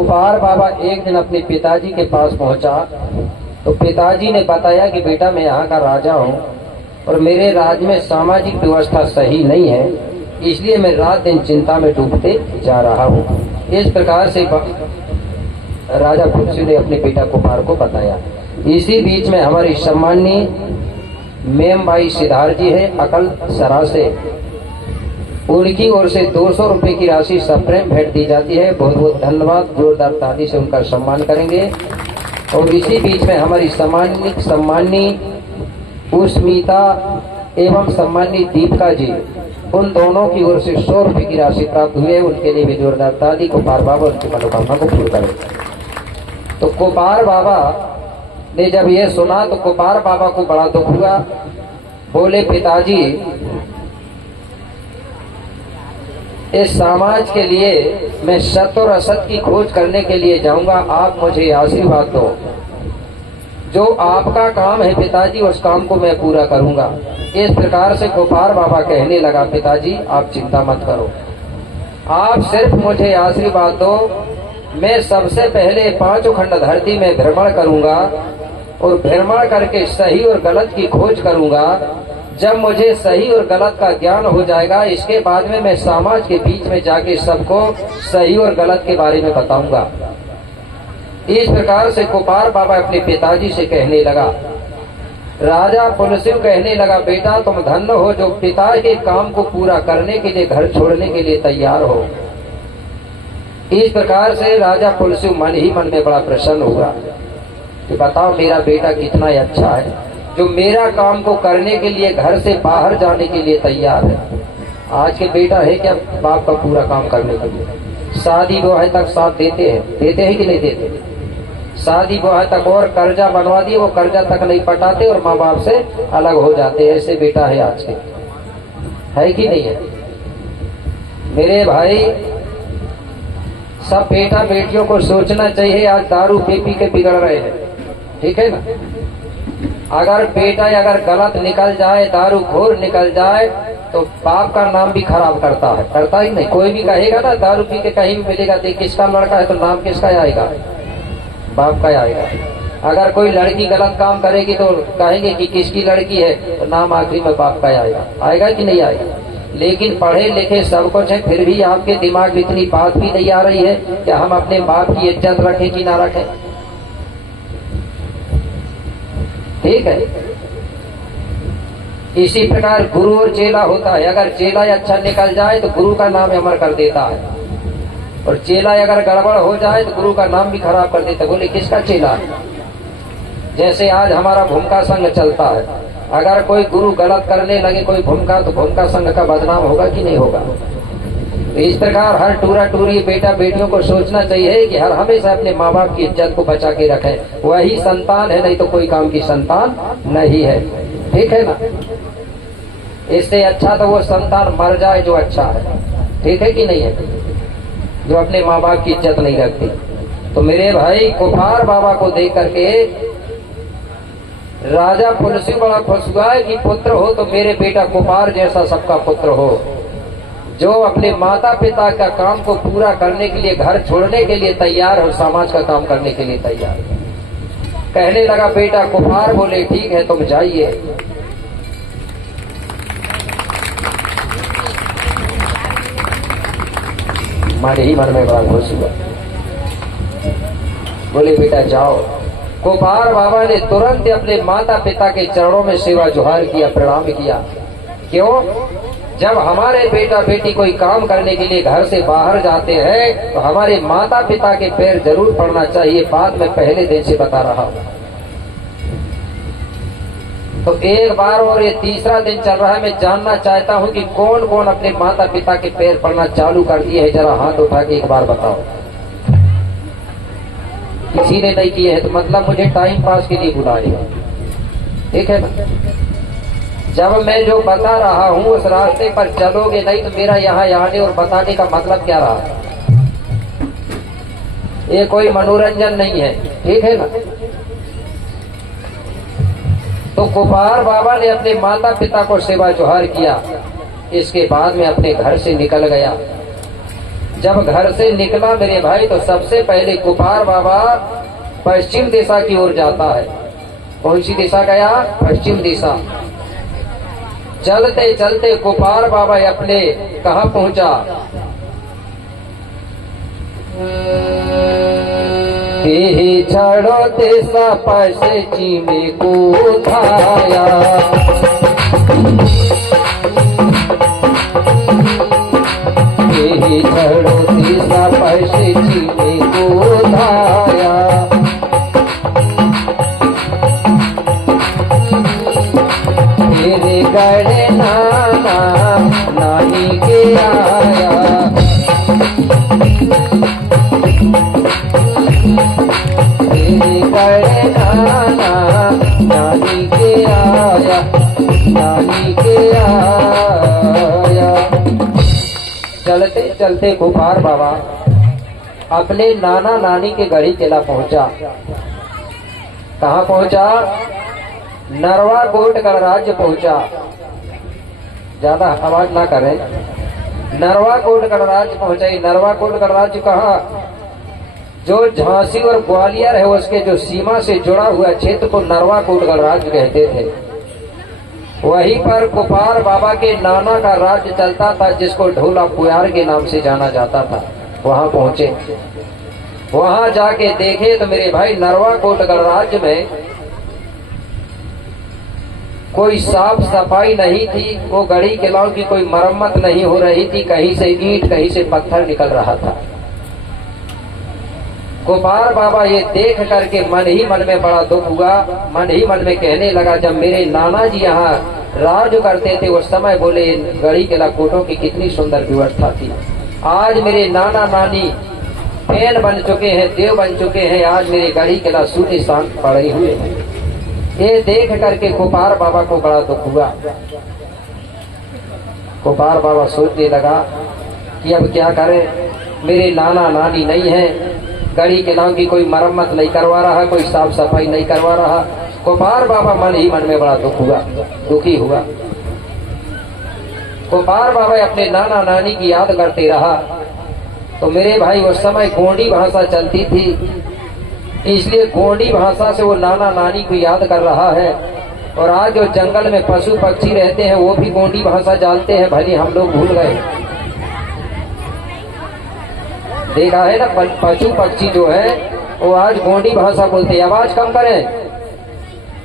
Cooper बाबा एक दिन अपने पिताजी के पास पहुंचा तो पिताजी ने बताया कि बेटा मैं यहाँ का राजा हूँ और मेरे राज्य में सामाजिक व्यवस्था सही नहीं है, इसलिए मैं रात दिन चिंता में डूबते जा रहा हूँ। इस प्रकार से राजा पुलसियो ने अपने बेटा कुपार को बताया। इसी बीच में हमारी सम्माननीय मेमबाई सिद्धार्थ जी है अकल सरा से, उनकी ओर से 200 रुपए की राशि सप्रेम भेंट दी जाती है। बहुत बहुत धन्यवाद, जोरदार ताली से उनका सम्मान करेंगे। और इसी बीच में हमारी सम्माननीय उस्मिता एवं सम्माननीय दीपिका जी, उन दोनों की ओर से 100 रुपए की राशि प्राप्त हुई है। उनके लिए भी जोरदार ताली। कुपार बाबा उनकी मनोकामना को पूर्ण करें। तो कुपार बाबा ने जब ये सुना तो कुपार बाबा को बड़ा दुख हुआ। बोले पिताजी, इस समाज के लिए मैं सत्य और असत की खोज करने के लिए जाऊंगा, आप मुझे आशीर्वाद दो। जो आपका काम है पिताजी, उस काम को मैं पूरा करूंगा। इस प्रकार से कुपार बाबा कहने लगा, पिताजी आप चिंता मत करो, आप सिर्फ मुझे आशीर्वाद दो। मैं सबसे पहले 5 खंड धरती में भ्रमण करूंगा और भ्रमण करके सही और गलत की खोज करूंगा। जब मुझे सही और गलत का ज्ञान हो जाएगा, इसके बाद में मैं समाज के बीच में जाके सबको सही और गलत के बारे में बताऊंगा। इस प्रकार से कुपार बाबा अपने पिताजी से कहने लगा। राजा पुलसियो कहने लगा, बेटा तुम धन्य हो जो पिता के काम को पूरा करने के लिए घर छोड़ने के लिए तैयार हो। इस प्रकार से राजा पुलसियो मन ही मन में बड़ा प्रसन्न हुआ कि बताओ मेरा बेटा कितना अच्छा है, जो मेरा काम को करने के लिए घर से बाहर जाने के लिए तैयार है। आज के बेटा है क्या बाप का पूरा काम करने के लिए? शादी विवाह तक साथ देते हैं कि नहीं देते? शादी विवाह तक और कर्जा बनवा दिए, वो कर्जा तक नहीं पटाते और माँ बाप से अलग हो जाते। ऐसे बेटा है आज के, है कि नहीं है? मेरे भाई, सब बेटा बेटियों को सोचना चाहिए। आज दारू पी के बिगड़ रहे हैं, ठीक है ना? अगर बेटा अगर गलत निकल जाए, दारू खोर निकल जाए, तो बाप का नाम भी खराब करता ही नहीं। कोई भी कहेगा ना दारू पी के कहीं भी मिलेगा तो किसका लड़का है, तो नाम किसका आएगा? बाप का आएगा। अगर कोई लड़की गलत काम करेगी तो कहेंगे कि किसकी लड़की है, तो नाम आखिरी में बाप का आएगा कि नहीं आएगा? लेकिन पढ़े लिखे सब कुछ है, फिर भी आपके दिमाग में इतनी बात भी नहीं आ रही है कि हम अपने बाप की इज्जत रखें कि ना रखें। ठीक है। इसी प्रकार गुरु और चेला होता है। अगर चेला अच्छा निकल जाए तो गुरु का नाम अमर कर देता है, और चेला अगर गड़बड़ हो जाए तो गुरु का नाम भी खराब कर देता है। बोले किसका चेला है? जैसे आज हमारा भूमिका संघ चलता है, अगर कोई गुरु गलत करने लगे कोई भूमिका, तो भूमिका संघ का बदनाम होगा कि नहीं होगा? तो इस प्रकार हर टूरा टूरी बेटा बेटियों को सोचना चाहिए कि हर हमेशा अपने माँ बाप की इज्जत को बचा के रखें। वही संतान है, नहीं तो कोई काम की संतान नहीं है। ठीक है ना? इससे अच्छा तो वो संतान मर जाए जो अच्छा है। ठीक है कि नहीं है? जो अपने माँ बाप की इज्जत नहीं रखती। तो मेरे भाई, कुपार बाबा को देख करके राजा पुलसियो बड़ा खुश हुआ है कि पुत्र हो तो मेरे बेटा कुपार जैसा सबका पुत्र हो, जो अपने माता पिता का काम को पूरा करने के लिए घर छोड़ने के लिए तैयार हो, समाज का काम करने के लिए तैयार। कहने लगा बेटा कुपार। बोले ठीक है तुम जाइए। मन ही मन में बड़ा खुश हुआ। बोले बेटा जाओ। कुपार बाबा ने तुरंत अपने माता पिता के चरणों में सेवा जुहार किया, प्रणाम किया। क्यों? जब हमारे बेटा बेटी कोई काम करने के लिए घर से बाहर जाते हैं तो हमारे माता पिता के पैर जरूर पड़ना चाहिए। बात मैं पहले दिन से बता रहा हूं। तो एक बार और ये तीसरा दिन चल रहा है, मैं जानना चाहता हूं कि कौन कौन अपने माता पिता के पैर पड़ना चालू कर दिए है? जरा हाथ उठा के एक बार बताओ। किसी ने नहीं किए है तो मतलब मुझे टाइम पास के लिए बुलाएगा। ठीक है ना? जब मैं जो बता रहा हूं उस रास्ते पर चलोगे, नहीं तो मेरा यहाँ आने और बताने का मतलब क्या रहा? ये कोई मनोरंजन नहीं है। ठीक है ना? तो कुपार बाबा ने अपने माता पिता को सेवा जुहार किया। इसके बाद में अपने घर से निकल गया। जब घर से निकला मेरे भाई तो सबसे पहले कुपार बाबा पश्चिम दिशा की ओर जाता है। कौन सी दिशा गया? पश्चिम दिशा। चलते चलते कुपार बाबा अपने कहाँ पहुंचा? के छड़ो दिशा पश्चिम को धाया, के छड़ो दिशा पश्चिम को धाया, मेरे गढ़े नाना नानी के आया, मेरे गढ़े नाना नानी के आया, नानी के आया। चलते चलते कुपार बाबा अपने नाना नानी के गढ़ी किला पहुंचा। कहाँ पहुंचा? नरवा कोट गणराज्य पहुंचा। ज्यादा आवाज ना करें। नरवा कोट गणराज्य पहुंचा। नरवा कोट गणराज्य कहाँ? जो झांसी और ग्वालियर है उसके जो सीमा से जुड़ा हुआ क्षेत्र को नरवा कोट गणराज्य कहते थे। वहीं पर कुपार बाबा के नाना का राज्य चलता था, जिसको ढोला पुयार के नाम से जाना जाता था। वहां पहुंचे, वहां जाके देखे तो मेरे भाई नरवा कोट गणराज्य में कोई साफ सफाई नहीं थी। वो गढ़ी किलाओं की कोई मरम्मत नहीं हो रही थी। कहीं से ईंट, कहीं से पत्थर निकल रहा था। कुपार बाबा ये देख करके मन ही मन में बड़ा दुख हुआ। मन ही मन में कहने लगा, जब मेरे नाना जी यहाँ राज करते थे उस समय बोले गढ़ी किला कोटों की कितनी सुंदर व्यवस्था थी। आज मेरे नाना नानी फैन बन चुके हैं, देव बन चुके हैं। आज मेरे गढ़ी किला शून्य शांत पड़े हुए हैं। ये देख करके कुपार बाबा को बड़ा दुख हुआ। कुपार बाबा सोचने लगा कि अब क्या करें, मेरे नाना नानी नहीं है, गढ़ी किलाओं की कोई मरम्मत नहीं करवा रहा, कोई साफ सफाई नहीं करवा रहा। कुपार बाबा मन ही मन में बड़ा दुखी हुआ। कुपार बाबा अपने नाना नानी की याद करते रहा। तो मेरे भाई उस समय गोंडी भाषा चलती थी, इसलिए गोंडी भाषा से वो नाना नानी को याद कर रहा है। और आज जो जंगल में पशु पक्षी रहते हैं वो भी गोंडी भाषा जानते हैं, भले हम लोग भूल गए। देखा है ना, पशु पक्षी जो है वो आज गोंडी भाषा बोलते हैं। आवाज कम करें,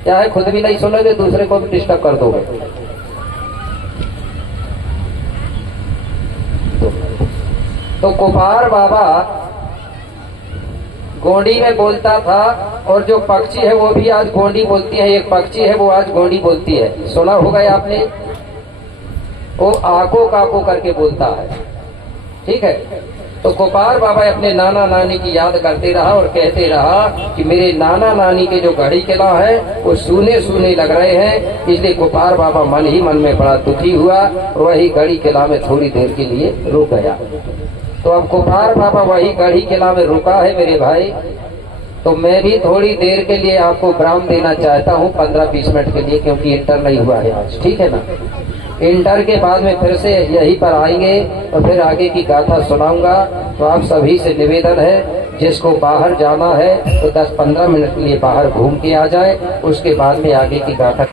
क्या है खुद भी नहीं सुनोगे, दूसरे को भी डिस्टर्ब कर दोगे। तो कुपार बाबा गोंडी में बोलता था, और जो पक्षी है वो भी आज गोंडी बोलती है। एक पक्षी है वो आज गोंडी बोलती है, सुना होगा आपने। वो आको काको करके बोलता है, ठीक है। तो कुपार बाबा अपने नाना नानी की याद करते रहा और कहते रहा कि मेरे नाना नानी के जो गढ़ी किला है वो सूने सूने लग रहे हैं। इसलिए कुपार बाबा मन ही मन में बड़ा दुखी हुआ, वही गढ़ी किला में थोड़ी देर के लिए रुक गया। तो अब कुपार बाबा वही गढ़ी किला में रुका है मेरे भाई। तो मैं भी थोड़ी देर के लिए आपको विराम देना चाहता हूँ, 15-20 मिनट के लिए, क्योंकि इंटर नहीं हुआ है आज, ठीक है ना। इंटर के बाद में फिर से यहीं पर आएंगे और फिर आगे की गाथा सुनाऊंगा। तो आप सभी से निवेदन है, जिसको बाहर जाना है तो 10-15 मिनट के लिए बाहर घूम के आ जाए, उसके बाद में आगे की गाथा